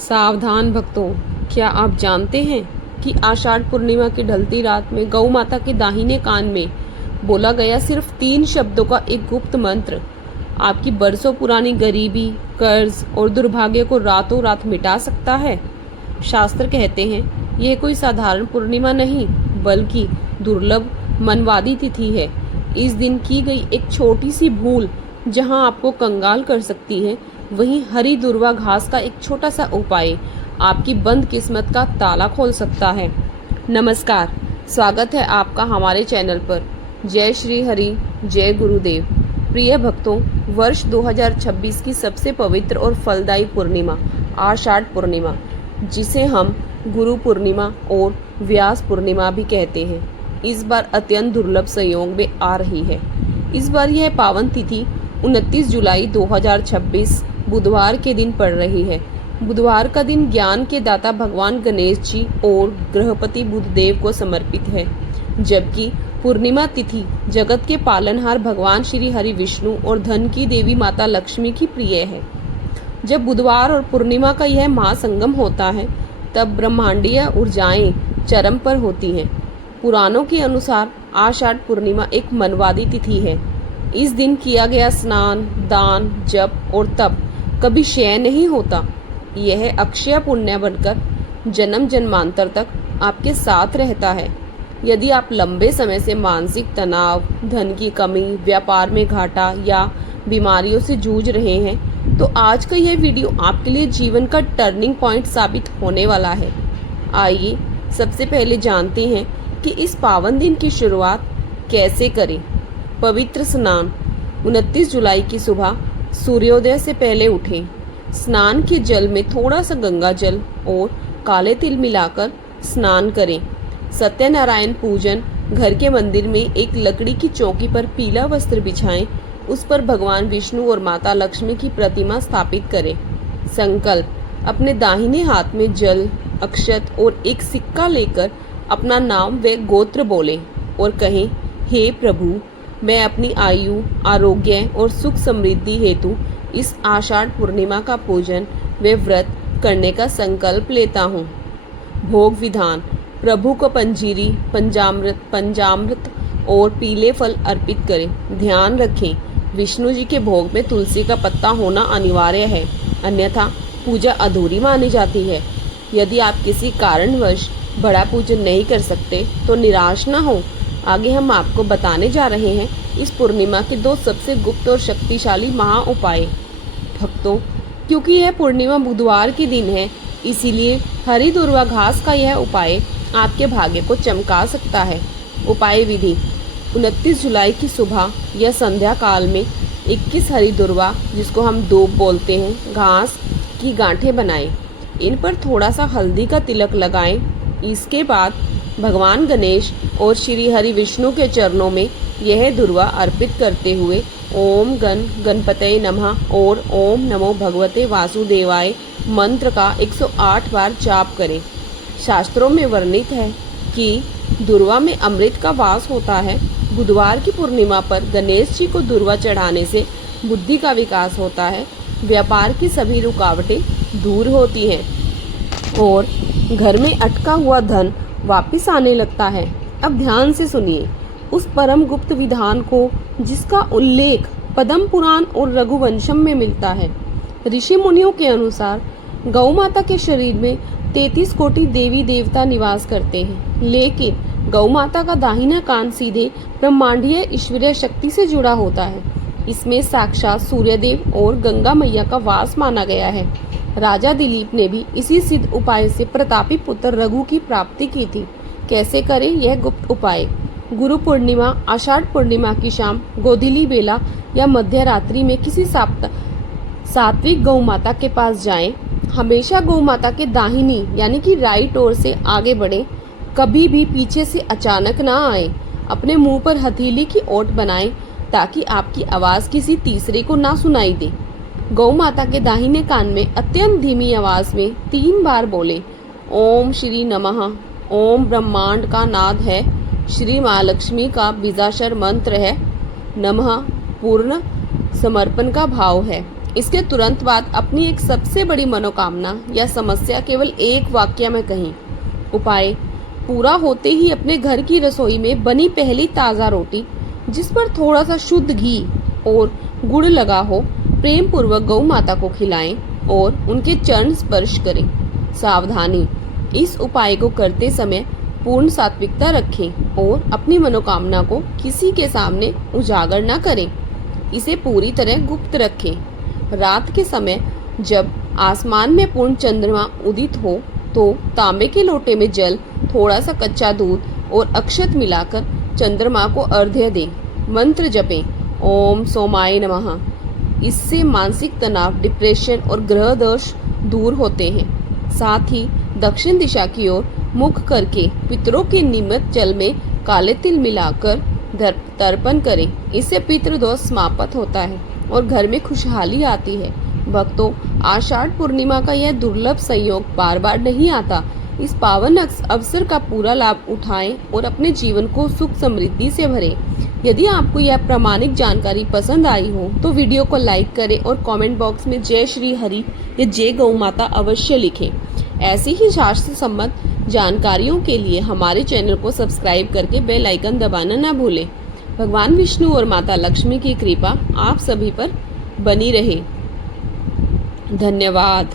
सावधान भक्तों, क्या आप जानते हैं कि आषाढ़ पूर्णिमा की ढलती रात में गौ माता के दाहिने कान में बोला गया सिर्फ 3 शब्दों का एक गुप्त मंत्र आपकी बरसों पुरानी गरीबी, कर्ज और दुर्भाग्य को रातों रात मिटा सकता है। शास्त्र कहते हैं यह कोई साधारण पूर्णिमा नहीं बल्कि दुर्लभ मनवादी तिथि है। इस दिन की गई एक छोटी सी भूल जहां आपको कंगाल कर सकती है, वहीं हरी दुर्वा घास का एक छोटा सा उपाय आपकी बंद किस्मत का ताला खोल सकता है। नमस्कार, स्वागत है आपका हमारे चैनल पर। जय श्री हरि, जय गुरुदेव। प्रिय भक्तों, वर्ष 2026 की सबसे पवित्र और फलदायी पूर्णिमा आषाढ़ पूर्णिमा, जिसे हम गुरु पूर्णिमा और व्यास पूर्णिमा भी कहते हैं, इस बार अत्यंत दुर्लभ संयोग में आ रही है। इस बार यह पावन तिथि 29 जुलाई 2026 बुधवार के दिन पड़ रही है। बुधवार का दिन ज्ञान के दाता भगवान गणेश जी और गृहपति बुधदेव को समर्पित है, जबकि पूर्णिमा तिथि जगत के पालनहार भगवान श्री हरि विष्णु और धन की देवी माता लक्ष्मी की प्रिय है। जब बुधवार और पूर्णिमा का यह महासंगम होता है, तब ब्रह्मांडीय ऊर्जाएं चरम पर होती हैं। पुराणों के अनुसार आषाढ़ पूर्णिमा एक मनवादी तिथि है। इस दिन किया गया स्नान, दान, जप और तप कभी क्षय नहीं होता। यह अक्षय पुण्य बनकर जन्म जन्मांतर तक आपके साथ रहता है। यदि आप लंबे समय से मानसिक तनाव, धन की कमी, व्यापार में घाटा या बीमारियों से जूझ रहे हैं, तो आज का यह वीडियो आपके लिए जीवन का टर्निंग पॉइंट साबित होने वाला है। आइए सबसे पहले जानते हैं कि इस पावन दिन की शुरुआत कैसे करें। पवित्र स्नान। 29 जुलाई की सुबह सूर्योदय से पहले उठें। स्नान के जल में थोड़ा सा गंगा जल और काले तिल मिलाकर स्नान करें। सत्यनारायण पूजन। घर के मंदिर में एक लकड़ी की चौकी पर पीला वस्त्र बिछाएं। उस पर भगवान विष्णु और माता लक्ष्मी की प्रतिमा स्थापित करें। संकल्प। अपने दाहिने हाथ में जल, अक्षत और एक सिक्का लेकर अपना नाम व गोत्र बोलें और कहें, हे प्रभु, मैं अपनी आयु, आरोग्य और सुख समृद्धि हेतु इस आषाढ़ पूर्णिमा का पूजन व व्रत करने का संकल्प लेता हूँ। भोग विधान। प्रभु को पंजीरी, पंचामृत और पीले फल अर्पित करें। ध्यान रखें, विष्णु जी के भोग में तुलसी का पत्ता होना अनिवार्य है, अन्यथा पूजा अधूरी मानी जाती है। यदि आप किसी कारणवश बड़ा पूजन नहीं कर सकते तो निराश न हो। आगे हम आपको बताने जा रहे हैं इस पूर्णिमा के 2 सबसे गुप्त और शक्तिशाली महा उपाय। भक्तों, क्योंकि यह पूर्णिमा बुधवार के दिन है, इसीलिए हरी दुर्वा घास का यह उपाय आपके भाग्य को चमका सकता है। उपाय विधि। 29 जुलाई की सुबह या संध्या काल में 21 हरी दुर्वा, जिसको हम दूब बोलते हैं, घास की गांठें बनाएं। इन पर थोड़ा सा हल्दी का तिलक लगाएं। इसके बाद भगवान गणेश और श्री हरि विष्णु के चरणों में यह दुर्वा अर्पित करते हुए ओम गणपतये नमः और ओम नमो भगवते वासुदेवाय मंत्र का 108 बार जाप करें। शास्त्रों में वर्णित है कि दुर्वा में अमृत का वास होता है। बुधवार की पूर्णिमा पर गणेश जी को दुर्वा चढ़ाने से बुद्धि का विकास होता है, व्यापार की सभी रुकावटें दूर होती हैं और घर में अटका हुआ धन वापस आने लगता है। अब ध्यान से सुनिए उस परम गुप्त विधान को, जिसका उल्लेख पद्म पुराण और रघुवंशम में मिलता है। ऋषि मुनियों के अनुसार गौ माता के शरीर में 33 कोटि देवी देवता निवास करते हैं, लेकिन गौ माता का दाहिना कान सीधे ब्रह्मांडीय ईश्वरीय शक्ति से जुड़ा होता है। इसमें साक्षात सूर्यदेव और गंगा मैया का वास माना गया है। राजा दिलीप ने भी इसी सिद्ध उपाय से प्रतापी पुत्र रघु की प्राप्ति की थी। कैसे करें यह गुप्त उपाय। गुरु पूर्णिमा आषाढ़ पूर्णिमा की शाम गोधूली बेला या मध्य रात्रि में किसी सात्विक गौ माता के पास जाएं। हमेशा गौ माता के दाहिनी यानी कि राइट ओर से आगे बढ़ें। कभी भी पीछे से अचानक ना आए। अपने मुंह पर हथेली की ओट बनाएं ताकि आपकी आवाज किसी तीसरे को ना सुनाई दे। गौ माता के दाहिने कान में अत्यंत धीमी आवाज में 3 बार बोले, ओम श्री नमः। ओम ब्रह्मांड का नाद है, श्री महालक्ष्मी का बीजाक्षर मंत्र है, नमः पूर्ण समर्पण का भाव है। इसके तुरंत बाद अपनी एक सबसे बड़ी मनोकामना या समस्या केवल एक वाक्य में कहीं। उपाय पूरा होते ही अपने घर की रसोई में बनी पहली ताज़ा रोटी, जिस पर थोड़ा सा शुद्ध घी और गुड़ लगा हो, प्रेम पूर्वक गौ माता को खिलाएं और उनके चरण स्पर्श करें। सावधानी, इस उपाय को करते समय पूर्ण सात्विकता रखें और अपनी मनोकामना को किसी के सामने उजागर न करें। इसे पूरी तरह गुप्त रखें। रात के समय जब आसमान में पूर्ण चंद्रमा उदित हो तो तांबे के लोटे में जल, थोड़ा सा कच्चा दूध और अक्षत मिलाकर चंद्रमा को अर्घ्य दें। मंत्र जपें, ओम सोमाय नमः। इससे मानसिक तनाव, डिप्रेशन और ग्रह दोष दूर होते हैं। साथ ही दक्षिण दिशा की ओर मुख करके पितरों के निमित्त जल में काले तिल मिलाकर तर्पण करें। इससे पितृदोष समाप्त होता है और घर में खुशहाली आती है। भक्तों, आषाढ़ पूर्णिमा का यह दुर्लभ संयोग बार बार नहीं आता। इस पावन अवसर का पूरा लाभ उठाएं और अपने जीवन को सुख समृद्धि से भरें। यदि आपको यह प्रामाणिक जानकारी पसंद आई हो तो वीडियो को लाइक करें और कमेंट बॉक्स में जय श्री हरि या जय गौ माता अवश्य लिखें। ऐसी ही शास्त्र सम्मत जानकारियों के लिए हमारे चैनल को सब्सक्राइब करके बेल आइकन दबाना न भूलें। भगवान विष्णु और माता लक्ष्मी की कृपा आप सभी पर बनी रहे। धन्यवाद।